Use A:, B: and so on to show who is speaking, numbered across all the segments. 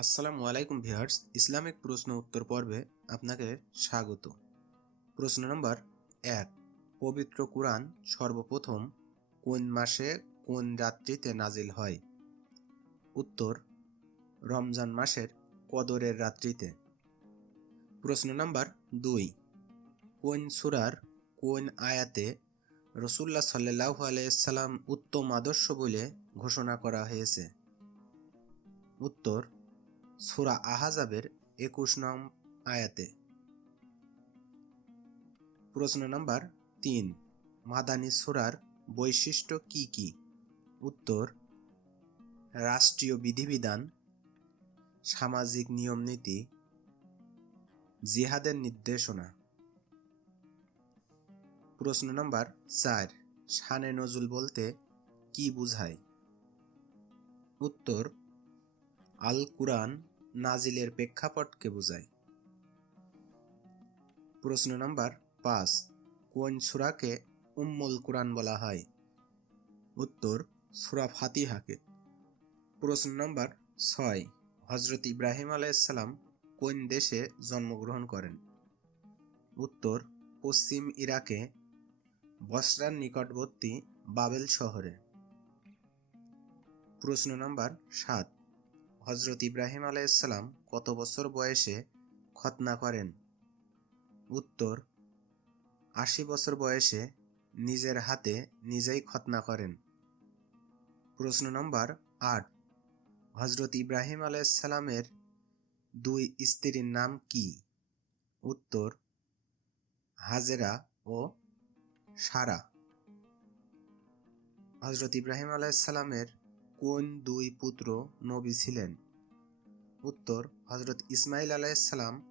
A: আসসালামু আলাইকুম viewers, Islamic প্রশ্ন উত্তর পর্বে আপনাকে স্বাগত। প্রশ্ন নম্বর এক, পবিত্র কোরআন সর্বপ্রথম কোন মাসে কোন রাত্রিতে নাজিল হয়? উত্তর, রমজান মাসের কদরের রাত্রিতে। প্রশ্ন নম্বর দুই, কোন সুরার কোন আয়াতে রসুল্লাহ সাল্লাহ আলাইসাল্লাম উত্তম আদর্শ বলে ঘোষণা করা হয়েছে? উত্তর সুরা আহাজাবের একুশ নং আয়াতে। প্রশ্ন নাম্বার তিন, মাদানী সুরার বৈশিষ্ট্য কি কি? উত্তর, রাষ্ট্রীয় বিধিবিধান, সামাজিক নিয়মনীতি জিহাদের নির্দেশনা। প্রশ্ন নাম্বার চার, শানে নজুল বলতে কি বুঝায়? উত্তর আল কুরআন নাজিলের প্রেক্ষাপটকে বোঝায়। প্রশ্ন নাম্বার পাঁচ, কোন সুরাকে উম্মুল কুরআন বলা হয়? উত্তর, সুরা ফাতিহাকে। প্রশ্ন নাম্বার ছয় হজরত ইব্রাহিম আলাইসাল্লাম কোন দেশে জন্মগ্রহণ করেন? উত্তর, পশ্চিম ইরাকে, বসরার নিকটবর্তী বাবেল শহরে। প্রশ্ন নাম্বার সাত হজরত ইব্রাহিম আলাইসাল্লাম কত বছর বয়সে খতনা করেন? উত্তর, আশি বছর বয়সে নিজের হাতে নিজেই খতনা করেন। প্রশ্ন নম্বর আট হজরত ইব্রাহিম আলাইসাল্লামের দুই স্ত্রীর নাম কি? উত্তর, হাজেরা ও সারা। হজরত ইব্রাহিম আলাইসাল্লামের কোন দুই পুত্র নবী ছিলেন? উত্তর হজরত ইসমাইল আলাইসাল্লাম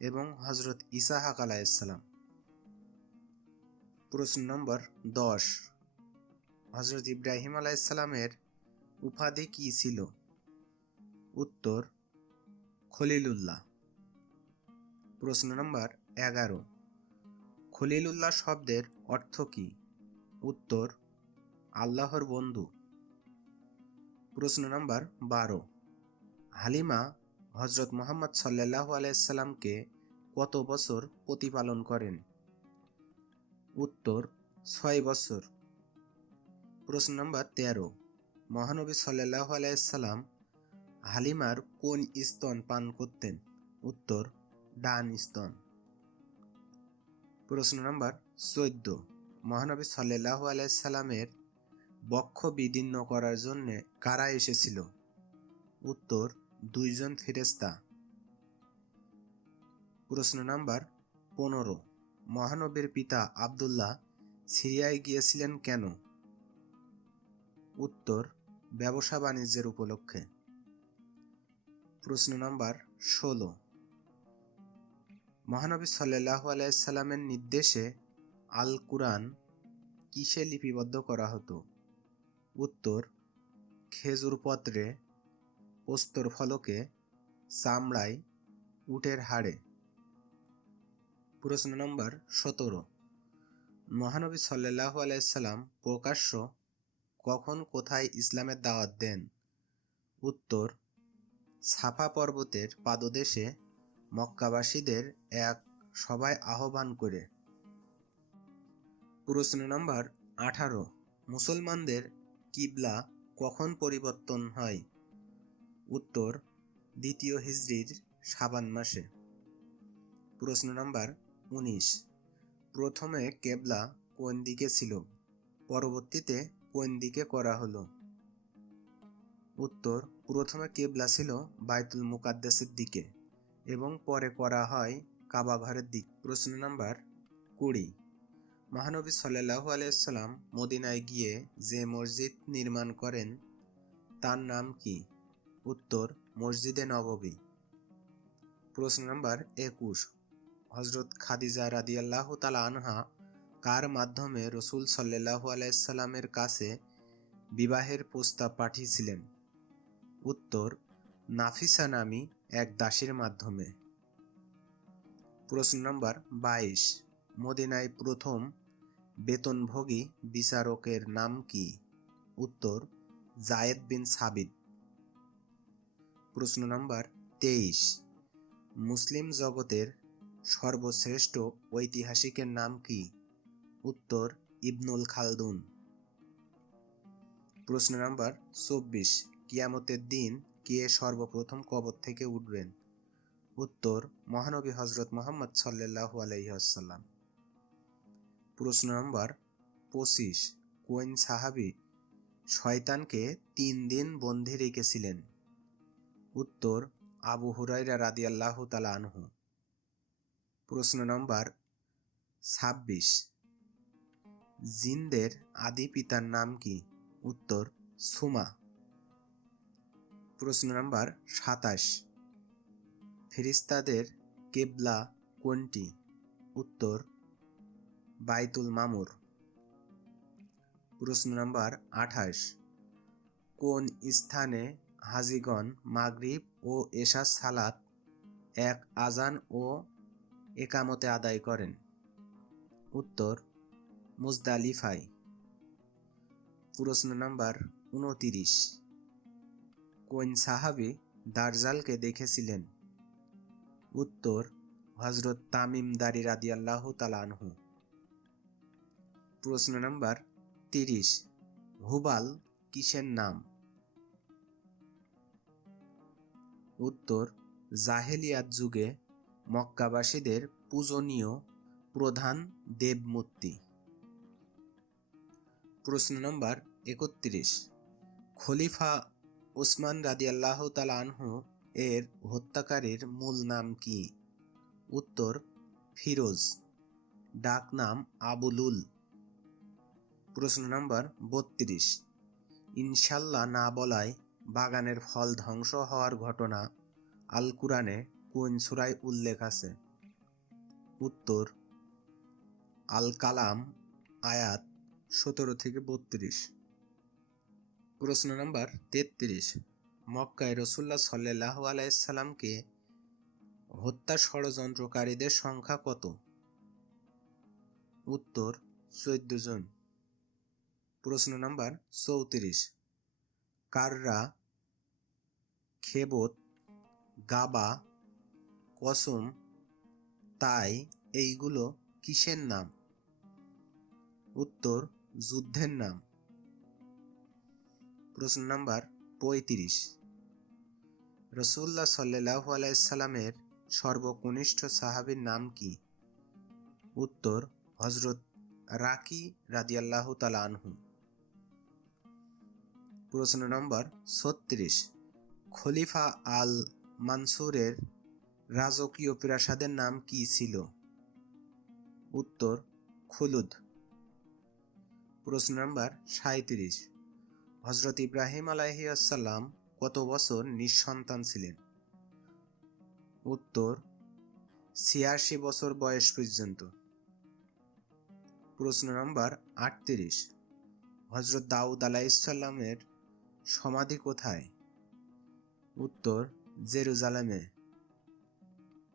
A: এবং হজরত ইসাহাক আলাইসাল্লাম প্রশ্ন নম্বর দশ হজরত ইব্রাহিম আলাইসাল্লামের উপাধি কি ছিল? উত্তর, খলিলুল্লাহ। প্রশ্ন নম্বর এগারো, খলিলুল্লাহ শব্দের অর্থ কি? উত্তর, আল্লাহর বন্ধু। প্রশ্ন নাম্বার বারো। হালিমা হজরত মোহাম্মদ সাল্লাহ আলাইসাল্লামকে কত বছর প্রতিপালন করেন? উত্তর, ছয় বছর। প্রশ্ন নাম্বার তেরো। মহানবী সাল্লাহ আলাইসাল্লাম হালিমার কোন স্তন পান করতেন? উত্তর, ডান স্তন। প্রশ্ন নাম্বার চোদ্দ। মহানবী সাল্লাহ আলাইসাল্লামের বক্ষ বিদীর্ণ করার জন্য কারা এসেছিল? উত্তর, দুইজন ফেরেস্তা প্রশ্ন নাম্বার পনেরো। মহানবীর পিতা আবদুল্লাহ সিরিয়ায় গিয়েছিলেন কেন? উত্তর, ব্যবসা বাণিজ্যের উপলক্ষে। প্রশ্ন নাম্বার ষোলো। মহানবী সাল্লাহ আলাইসাল্লামের নির্দেশে আল কুরআন কিসে লিপিবদ্ধ করা হতো? উত্তর, খেজুর পত্রে পোস্তর ফলকে চামড়ায় উটের হাড়ে। প্রশ্ন নম্বর সতেরো। মহানবী সাল্লাহ আলাইসাল্লাম প্রকাশ্য কখন কোথায় ইসলামের দাওয়াত দেন? উত্তর সাফা পর্বতের পাদদেশে মক্কাবাসীদের এক সভায় আহ্বান করে। প্রশ্ন নম্বর আঠারো। মুসলমানদের কিবলা কখন পরিবর্তন হয়? উত্তর, দ্বিতীয় হিজড়ির সাবান মাসে। প্রশ্ন নাম্বার উনিশ। প্রথমে কেবলা কোন দিকে ছিল? পরবর্তীতে কোন দিকে করা হলো? উত্তর, প্রথমে কেবলা ছিল বাইতুল মুকাদ্দাসের দিকে এবং পরে করা হয় কাবা ঘরের দিক। প্রশ্ন নাম্বার কুড়ি। মহানবী সাল্লাহু আলাইসাল্লাম মদিনায় গিয়ে যে মসজিদ নির্মাণ করেন, তার নাম কি? উত্তর, মসজিদে নববী। প্রশ্ন নাম্বার একুশ। হজরত খাদিজা রাদিয়াল্লাহ তালা আনহা কার মাধ্যমে রসুল সাল্লাহু আলাইসাল্লামের কাছে বিবাহের প্রস্তাব পাঠিয়েছিলেন? উত্তর, নাফিসা নামি এক দাসীর মাধ্যমে। প্রশ্ন নাম্বার বাইশ। মদিনায় প্রথম বেতনভোগী বিচারকের নাম কি? উত্তর, জায়েদ বিন সাবিদ প্রশ্ন নাম্বার তেইশ। মুসলিম জগতের সর্বশ্রেষ্ঠ ঐতিহাসিকের নাম কি? উত্তর, ইবনুল খালদুন। প্রশ্ন নাম্বার চব্বিশ। কিয়ামতের দিন কে সর্বপ্রথম কবর থেকে উঠবেন? উত্তর, মহানবী হজরত মোহাম্মদ সাল্লাহ আলাইসাল্লাম প্রশ্ন নম্বর পঁচিশ। কোয়েন সাহাবি শয়তানকে তিন দিন বন্দি রেখেছিলেন? উত্তর, আবু হুরাইরা রাদিয়াল্লাহু তালা আনহু। প্রশ্ন নম্বর ছাব্বিশ। জিনদের আদি পিতার নাম কি? উত্তর, সুমা। প্রশ্ন নম্বর সাতাশ। ফেরিস্তাদের কেবলা কোনটি? উত্তর বাইতুল মামুর। প্রশ্ন নম্বর আঠাশ। কোন স্থানে হাজিগণ মাগরিব ও এশা সালাত এক আজান ও একামতে আদায় করেন? উত্তর মুজদালিফাই প্রশ্ন নম্বর উনতিরিশ। কোন সাহাবি দার্জালকে দেখেছিলেন? উত্তর হজরত তামিম দারি রাদিয়াল্লাহ তালানহু প্রশ্ন নাম্বার তিরিশ। হুবাল কিসের নাম? উত্তর, জাহেলিয়াত যুগে মক্কাবাসীদের পূজনীয় প্রধান দেবমূর্তি। প্রশ্ন নম্বর একত্রিশ। খলিফা ওসমান রাদিয়াল্লাহ তালানহু এর হত্যাকারীর মূল নাম কি? উত্তর, ফিরোজ। ডাক নাম আবুলুল। প্রশ্ন নম্বর বত্রিশ। ইনশাল্লাহ না বলায় বাগানের ফল ধ্বংস হওয়ার ঘটনা আল কুরআনে কোন সুরায় উল্লেখ আছে? উত্তর, আল কালাম, আয়াত সতেরো থেকে বত্রিশ। প্রশ্ন নম্বর তেত্রিশ। মক্কায় রসুল্লাহ সাল্লাহ আলাইসাল্লামকে হত্যা ষড়যন্ত্রকারীদের সংখ্যা কত? উত্তর, চোদ্দ জন। প্রশ্ন নাম্বার চৌত্রিশ। কাররা খেবত, গাবা, কসম, তাই এইগুলো কিসের নাম? উত্তর, যুদ্ধের নাম। প্রশ্ন নাম্বার পঁয়ত্রিশ। রসুল্লাহ সাল্লাহ আলাইসাল্লামের সর্বকনিষ্ঠ সাহাবীর নাম কি? উত্তর হজরত রাকি রাদিয়াল্লাহ তালা আনহু। প্রশ্ন নম্বর ছত্রিশ। খলিফা আল মানসুরের রাজকীয় প্রাসাদের নাম কি ছিল? উত্তর, খুলুদ। প্রশ্ন নম্বর সাঁত্রিশ হজরত ইব্রাহিম আলাইসাল্লাম কত বছর নিঃসন্তান ছিলেন? উত্তর, ছিয়াশি বছর বয়স পর্যন্ত। প্রশ্ন নম্বর আটত্রিশ। হজরত দাউদ আলাইসাল্লামের সমাধি কোথায়? উত্তর, জেরুজালেমে।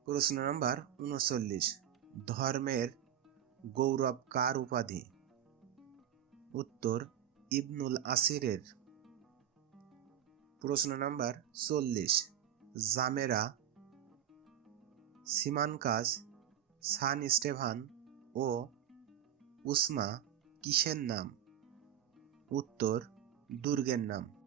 A: প্রশ্ন নম্বর উনচল্লিশ। ধর্মের গৌরব কার উপাধি? উত্তর, ইবনুল আসিরের। প্রশ্ন নাম্বার চল্লিশ। জামেরা, সিমানকাজ, সান স্টেভান ও উসমা কিসের নাম? উত্তর, দুর্গের নাম।